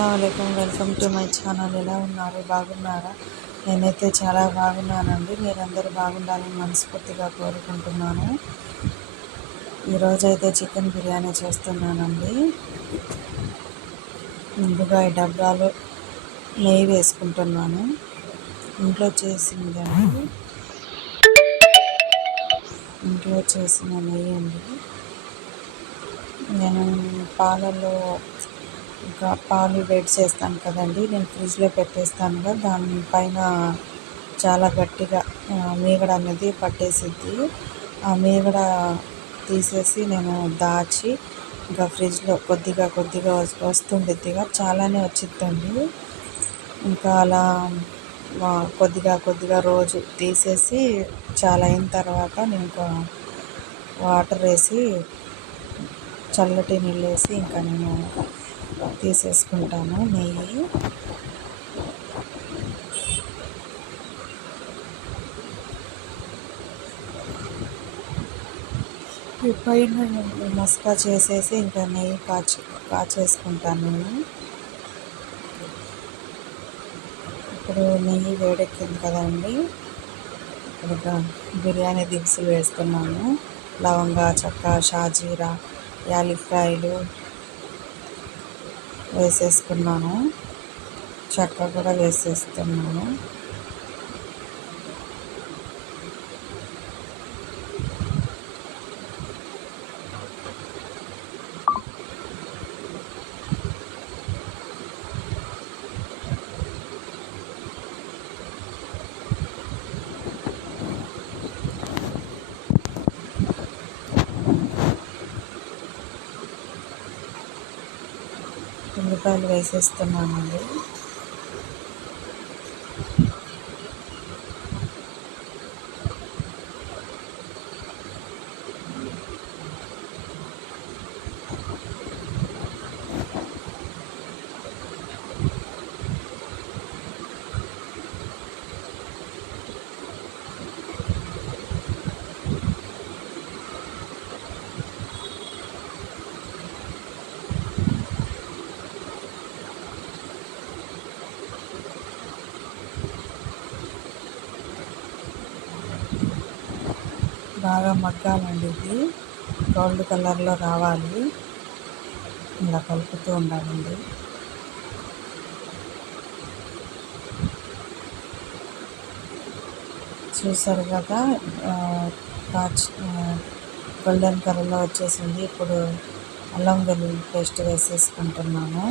అస్సలాముఅలైకుం, welcome to my channel. ఎలా ఉన్నారు? బాగున్నారా? నేనైతే చాలా బాగున్నానండి. మీరందరూ బాగుండాలని మనస్ఫూర్తిగా కోరుకుంటున్నాను. ఈరోజైతే చికెన్ బిర్యానీ చేస్తున్నానండి. ముందుగా ఈ డబ్బాలో నెయ్యి వేసుకుంటున్నాను. ఇంట్లో చేసిందండి, ఇంట్లో చేసిన నెయ్యి అండి. నేను పాలలో ఇంకా పాలు వేడి చేస్తాను కదండి, నేను ఫ్రిడ్జ్లో పెట్టేస్తాను కదా, దానిపైన చాలా గట్టిగా మీగడ అనేది పట్టేసిద్ది. ఆ మీగడ తీసేసి నేను దాచి ఇంకా ఫ్రిడ్జ్లో కొద్దిగా కొద్దిగా వస్తుండిద్దిగా, చాలానే వచ్చిద్దండి. ఇంకా అలా కొద్దిగా కొద్దిగా రోజు తీసేసి చాలా అయిన తర్వాత నేను ఇంకా వాటర్ వేసి చల్లటి నీళ్ళు వేసి ఇంకా నేను తీసేసుకుంటాను నెయ్యి. ఈ పైన మస్కా చేసేసి ఇంకా నెయ్యి కాచేసుకుంటాను నేను. ఇప్పుడు నెయ్యి వేడెక్కింది కదండి, ఇప్పుడు బిర్యానీ దినుసులు వేస్తున్నాను. లవంగా, చెక్క, షాజీరా, యాలక్కాయలు వేసేసుకున్నాను. చెక్క కూడా వేసేస్తున్నాను. ఉల్లిపాయలు వేసేస్తున్నానండి. బాగా మగ్గాలండి, ఇది గోల్డ్ కలర్లో రావాలి. ఇలా కలుపుతూ ఉండాలండి. చూసారు కదా, గోల్డెన్ కలర్లో వచ్చేసింది. ఇప్పుడు అల్లం వెల్లుల్లి పేస్ట్ వేసేసుకుంటున్నాను.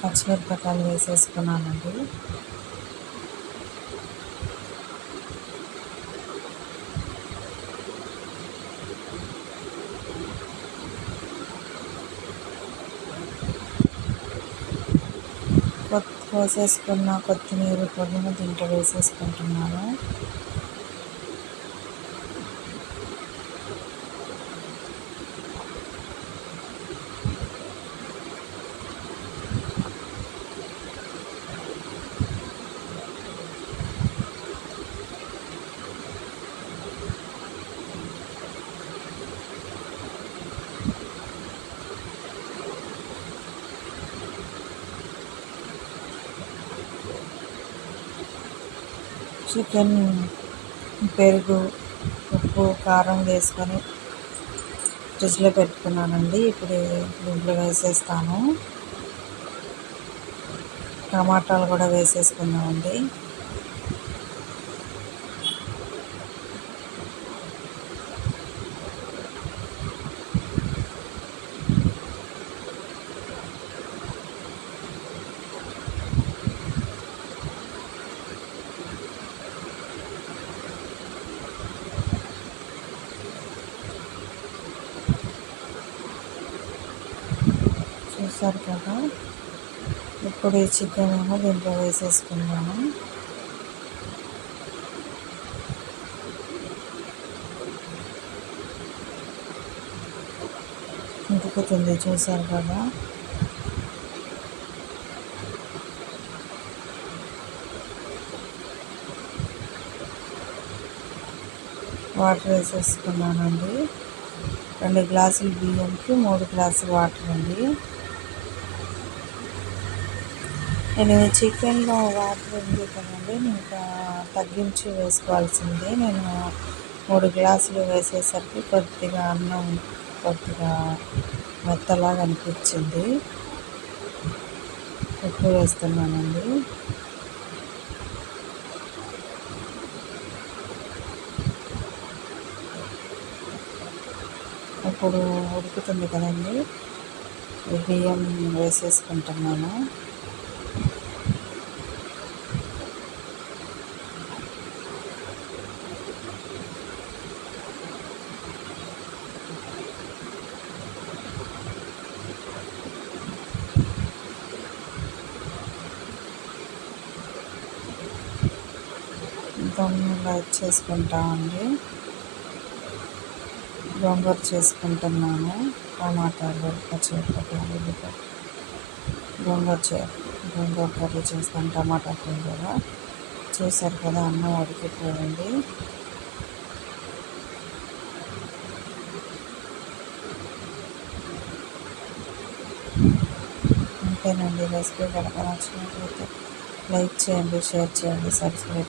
పచ్చిమిరపకాయలు వేసేసుకున్నానండి. కోసేసుకున్న కొత్తిమీర పొడిని దీంట్లో వేసేసుకుంటున్నాను. చికెన్, పెరుగు, ఉప్పు, కారం వేసుకొని ఫ్రిడ్జ్లో పెట్టుకున్నానండి. ఇప్పుడు దీంట్లో వేసేస్తాను. టమాటాలు కూడా వేసేసుకున్నామండి. చూసారు కదా. ఇప్పుడు ఈ చికెన్ ఏమో దీంట్లో వేసేసుకున్నాను. ఉడుకుతుంది చూసారు కదా. వాటర్ వేసేసుకున్నానండి. 2 గ్లాసులు బియ్యంకి 3 గ్లాసులు వాటర్ అండి. నేను చికెన్లో వాటర్ ఉంది కదండి, ఇంకా తగ్గించి వేసుకోవాల్సిందే. నేను 3 గ్లాసులు వేసేసరికి కొద్దిగా అన్నం కొద్దిగా మెత్తలాగా అనిపించింది. ఉప్పు వేస్తున్నానండి. ఇప్పుడు ఉడుకుతుంది కదండి, బియ్యం వేసేసుకుంటున్నాను. దమ్ములా చేసుకుంటామండి. గోంగూర చేసుకుంటున్నాను. టమాటాలు, పచ్చిమిరపకాయలు, గోంగూర కర్రీ చేస్తాను. టమాటా గోంగూర చూసారు కదా. అన్నం ఉడికిపోయింది. అంతేనండి. రెసిపీ కనుక నచ్చినట్లయితే లైక్ చేయండి, షేర్ చేయండి, సబ్స్క్రైబ్